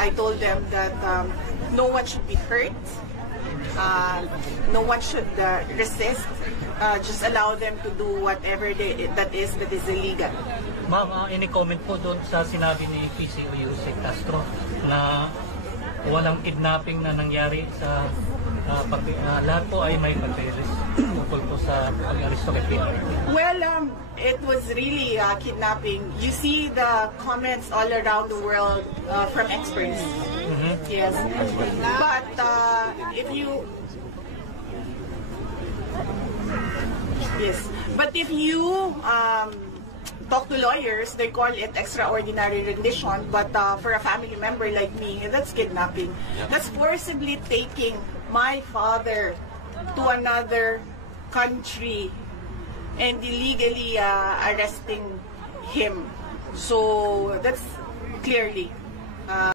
I told them that no one should be hurt. No one should resist. Just allow them to do whatever that is illegal. Ma'am, any comment po doon sa sinabi ni PCO Yusek Castro na walang kidnapping na nangyari sa lahat po ay may papeles tungkol po sa pag-aresto kay PCO? Well, it was really kidnapping. You see the comments all around the world from experts. Yes, but if you talk to lawyers, they call it extraordinary rendition, but for a family member like me, that's kidnapping. That's forcibly taking my father to another country and illegally arresting him. So that's clearly